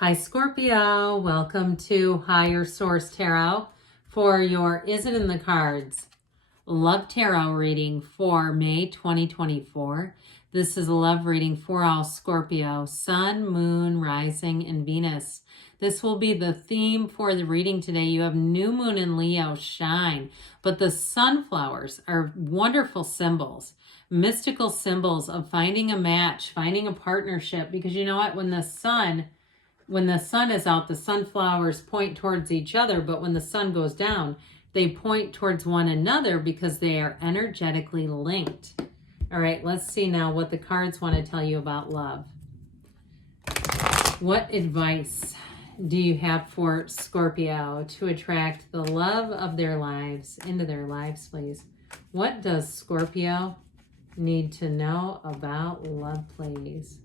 Hi Scorpio, welcome to Higher Source Tarot for your Is It in the Cards Love Tarot reading for May 2024. This is a love reading for all Scorpio, Sun, Moon, Rising, and Venus. This will be the theme for the reading today. You have new moon in Leo, shine, but the sunflowers are wonderful symbols, mystical symbols of finding a match, finding a partnership, because you know what, when the sun is out, the sunflowers point towards each other, but when the sun goes down, they point towards one another because they are energetically linked. All right, let's see now what the cards want to tell you about love. What advice do you have for Scorpio to attract the love of their lives into their lives, please? What does Scorpio need to know about love, please?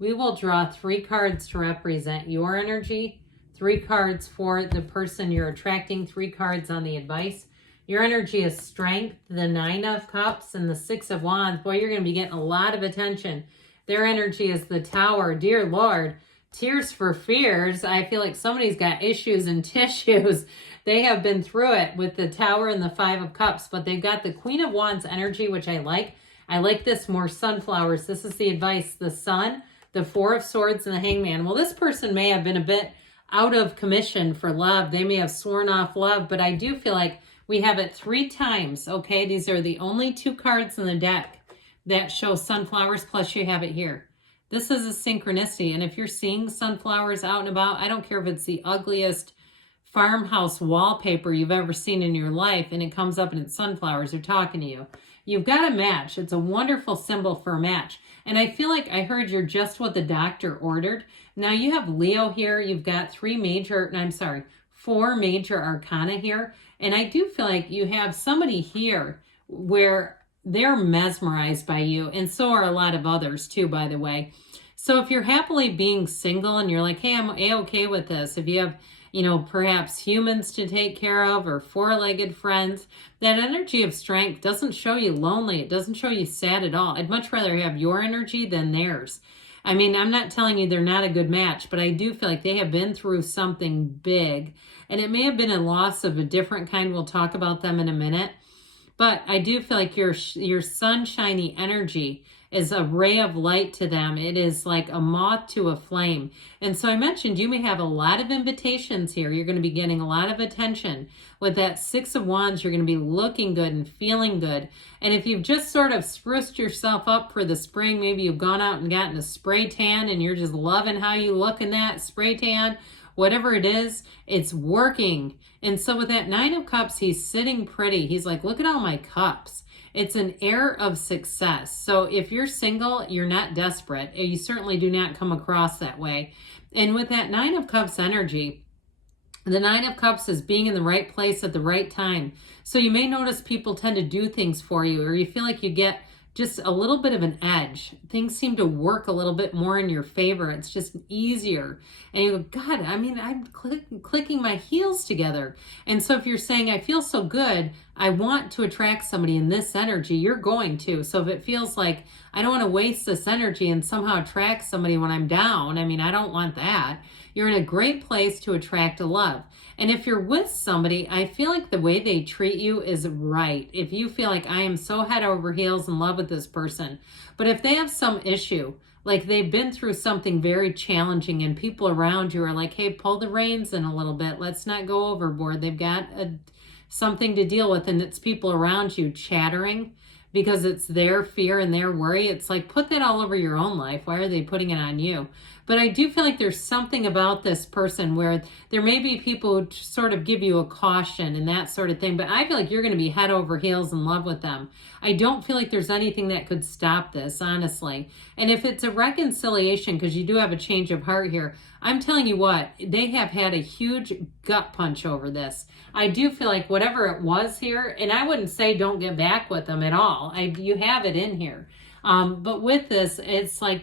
We will draw 3 cards to represent your energy, 3 cards for the person you're attracting, 3 cards on the advice. Your energy is strength, the 9 of Cups, and the 6 of Wands. Boy, you're going to be getting a lot of attention. Their energy is the Tower. Dear Lord, tears for fears. I feel like somebody's got issues and tissues. They have been through it with the Tower and the 5 of Cups, but they've got the Queen of Wands energy, which I like. I like this more sunflowers. This is the advice. The Sun, the 4 of Swords, and the Hangman. Well, this person may have been a bit out of commission for love. They may have sworn off love, but I do feel like we have it 3 times, okay? These are the only 2 cards in the deck that show sunflowers, plus you have it here. This is a synchronicity, and if you're seeing sunflowers out and about, I don't care if it's the ugliest farmhouse wallpaper you've ever seen in your life, and it comes up and it's sunflowers, they're talking to you. You've got a match. It's a wonderful symbol for a match. And I feel like I heard you're just what the doctor ordered. Now you have Leo here. You've got 4 major arcana here. And I do feel like you have somebody here where they're mesmerized by you. And so are a lot of others too, by the way. So if you're happily being single and you're like, hey, I'm A-okay with this. If you have, perhaps humans to take care of or 4-legged friends, that energy of strength doesn't show you lonely. It doesn't show you sad at all. I'd much rather have your energy than theirs. I mean, I'm not telling you they're not a good match, but I do feel like they have been through something big, and it may have been a loss of a different kind. We'll talk about them in a minute. But I do feel like your sunshiny energy is a ray of light to them. It is like a moth to a flame. And so I mentioned you may have a lot of invitations here. You're going to be getting a lot of attention. With that 6 of Wands, you're going to be looking good and feeling good. And if you've just sort of spruced yourself up for the spring, maybe you've gone out and gotten a spray tan and you're just loving how you look in that spray tan, whatever it is, it's working. And so with that 9 of Cups, he's sitting pretty. He's like, look at all my cups. It's an air of success. So if you're single, you're not desperate. You certainly do not come across that way. And with that 9 of Cups energy, the 9 of Cups is being in the right place at the right time. So you may notice people tend to do things for you, or you feel like you get just a little bit of an edge. Things seem to work a little bit more in your favor. It's just easier. And you go, God, I mean, I'm clicking my heels together. And so if you're saying, I feel so good, I want to attract somebody in this energy, you're going to. So if it feels like I don't want to waste this energy and somehow attract somebody when I'm down, I mean, I don't want that. You're in a great place to attract a love. And if you're with somebody, I feel like the way they treat you is right. If you feel like I am so head over heels in love with this person, but if they have some issue, like they've been through something very challenging and people around you are like, hey, pull the reins in a little bit. Let's not go overboard. They've got something to deal with, and it's people around you chattering because it's their fear and their worry. It's like, put that all over your own life. Why are they putting it on you? But I do feel like there's something about this person where there may be people who sort of give you a caution and that sort of thing. But I feel like you're going to be head over heels in love with them. I don't feel like there's anything that could stop this, honestly. And if it's a reconciliation, because you do have a change of heart here, I'm telling you what, they have had a huge gut punch over this. I do feel like whatever it was here, and I wouldn't say don't get back with them at all. You have it in here. But with this, it's like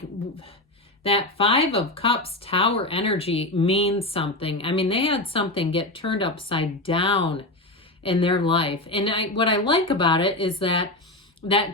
that 5 of Cups Tower energy means something. I mean, they had something get turned upside down in their life. And what I like about it is that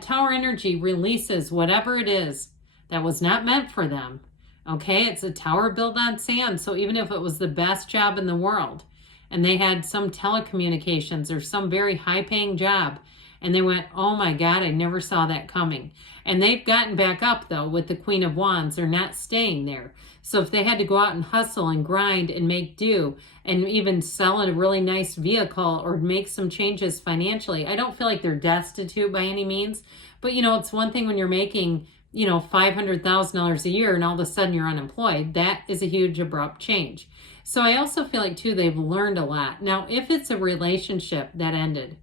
Tower energy releases whatever it is that was not meant for them. Okay, it's a tower built on sand. So even if it was the best job in the world and they had some telecommunications or some very high paying job and they went, oh my God, I never saw that coming. And they've gotten back up though with the Queen of Wands. They're not staying there. So if they had to go out and hustle and grind and make do and even sell a really nice vehicle or make some changes financially, I don't feel like they're destitute by any means. But it's one thing when you're making $500,000 a year and all of a sudden you're unemployed. That is a huge abrupt change. So I also feel like too, they've learned a lot. Now, if it's a relationship that ended,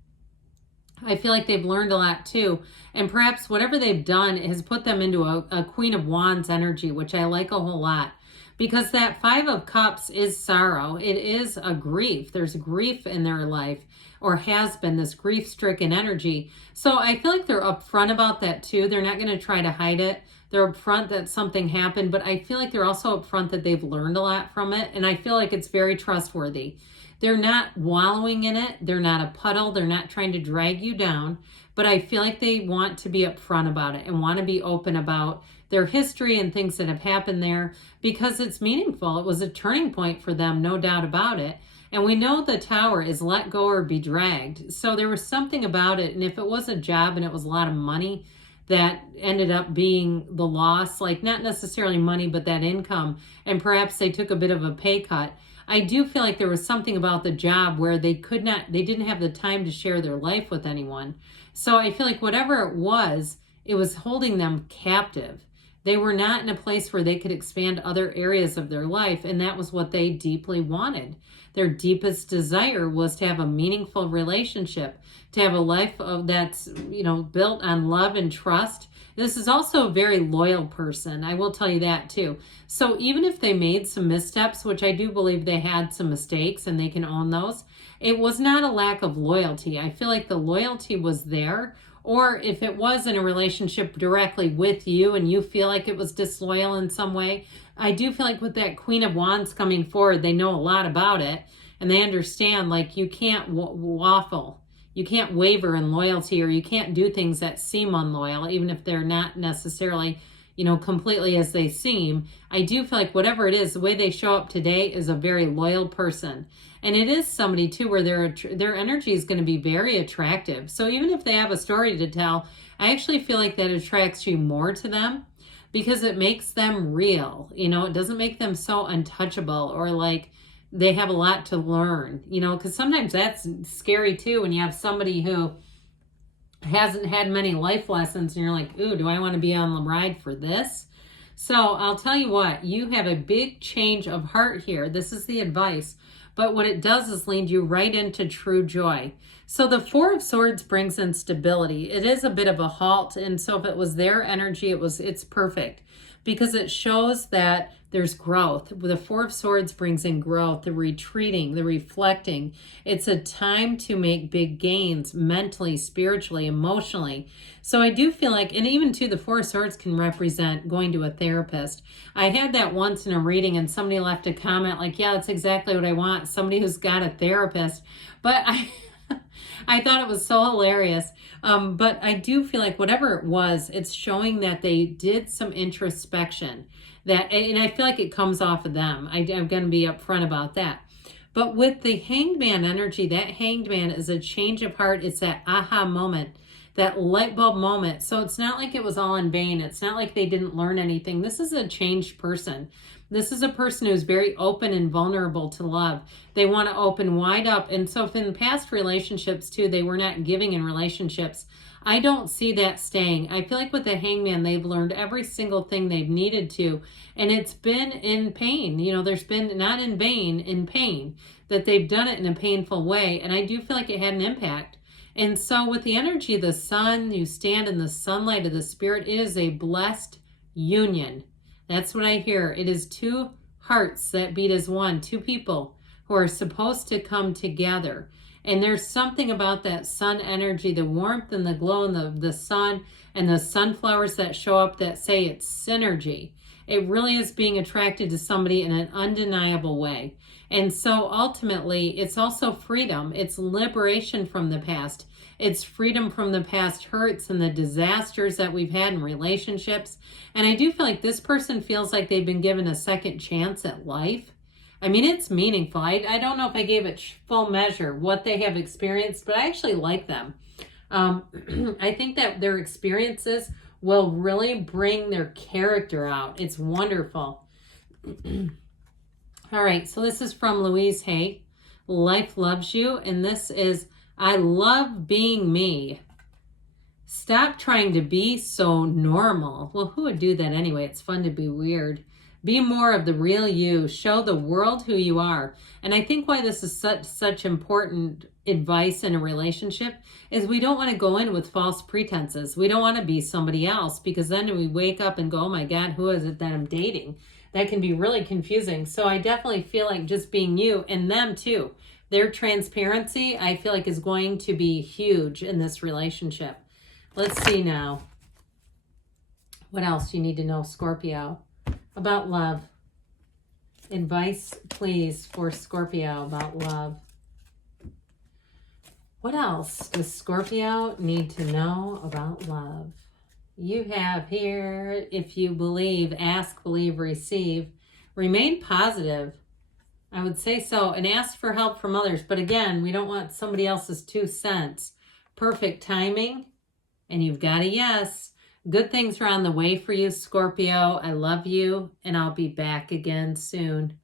I feel like they've learned a lot too. And perhaps whatever they've done has put them into a Queen of Wands energy, which I like a whole lot. Because that Five of Cups is sorrow. It is a grief. There's grief in their life, or has been, this grief-stricken energy. So I feel like they're upfront about that too. They're not going to try to hide it. They're upfront that something happened, but I feel like they're also upfront that they've learned a lot from it. And I feel like it's very trustworthy. They're not wallowing in it. They're not a puddle. They're not trying to drag you down. But I feel like they want to be upfront about it and want to be open about their history and things that have happened there because it's meaningful. It was a turning point for them, no doubt about it. And we know the Tower is let go or be dragged. So there was something about it. And if it was a job and it was a lot of money that ended up being the loss, like not necessarily money, but that income, and perhaps they took a bit of a pay cut, I do feel like there was something about the job where they didn't have the time to share their life with anyone. So I feel like whatever it was holding them captive. They were not in a place where they could expand other areas of their life, and that was what they deeply wanted. Their deepest desire was to have a meaningful relationship, to have a life that's, built on love and trust. This is also a very loyal person. I will tell you that too. So even if they made some missteps, which I do believe they had some mistakes and they can own those, it was not a lack of loyalty. I feel like the loyalty was there. Or if it was in a relationship directly with you and you feel like it was disloyal in some way, I do feel like with that Queen of Wands coming forward, they know a lot about it and they understand like you can't waffle. You can't waver in loyalty, or you can't do things that seem unloyal, even if they're not necessarily, completely as they seem. I do feel like whatever it is, the way they show up today is a very loyal person. And it is somebody too where their energy is going to be very attractive. So even if they have a story to tell, I actually feel like that attracts you more to them because it makes them real. It doesn't make them so untouchable or like they have a lot to learn, because sometimes that's scary too when you have somebody who hasn't had many life lessons and you're like, ooh, do I want to be on the ride for this? So I'll tell you what, you have a big change of heart here. This is the advice. But what it does is lead you right into true joy. So the Four of Swords brings in stability. It is a bit of a halt. And so if it was their energy, it's perfect because it shows that there's growth. The Four of Swords brings in growth, the retreating, the reflecting. It's a time to make big gains mentally, spiritually, emotionally. So I do feel like, and even too, the Four of Swords can represent going to a therapist. I had that once in a reading and somebody left a comment like, yeah, that's exactly what I want. Somebody who's got a therapist. But I thought it was so hilarious. But I do feel like whatever it was, it's showing that they did some introspection. And I feel like it comes off of them. I'm going to be upfront about that. But with the Hanged Man energy, that Hanged Man is a change of heart. It's that aha moment, that light bulb moment. So it's not like it was all in vain. It's not like they didn't learn anything. This is a changed person. This is a person who's very open and vulnerable to love. They want to open wide up. And so if in past relationships too, they were not giving in relationships, I don't see that staying. I feel like with the Hangman, they've learned every single thing they've needed to. And it's been in pain. There's been not in vain, in pain, that they've done it in a painful way. And I do feel like it had an impact. And so with the energy of the sun, you stand in the sunlight of the spirit. It is a blessed union. That's what I hear. It is two hearts that beat as one, two people who are supposed to come together. And there's something about that sun energy, the warmth and the glow and the sun and the sunflowers that show up that say it's synergy. It really is being attracted to somebody in an undeniable way. And so ultimately, it's also freedom. It's liberation from the past. It's freedom from the past hurts and the disasters that we've had in relationships. And I do feel like this person feels like they've been given a second chance at life. I mean, it's meaningful. I don't know if I gave it full measure what they have experienced, but I actually like them. I think that their experiences will really bring their character out. It's wonderful. All right, so this is from Louise Hay. Life loves you, and this is, I love being me. Stop trying to be so normal. Well, who would do that anyway? It's fun to be weird. Be more of the real you. Show the world who you are. And I think why this is such important advice in a relationship is we don't want to go in with false pretenses. We don't want to be somebody else, because then we wake up and go, oh my God, who is it that I'm dating? That can be really confusing. So I definitely feel like just being you, and them too. Their transparency, I feel like, is going to be huge in this relationship. Let's see now. What else you need to know, Scorpio, about love? Advice, please, for Scorpio about love. What else does Scorpio need to know about love? You have here, if you believe, ask, believe, receive. Remain positive. I would say so. And ask for help from others. But again, we don't want somebody else's 2 cents. Perfect timing. And you've got a yes. Good things are on the way for you, Scorpio. I love you. And I'll be back again soon.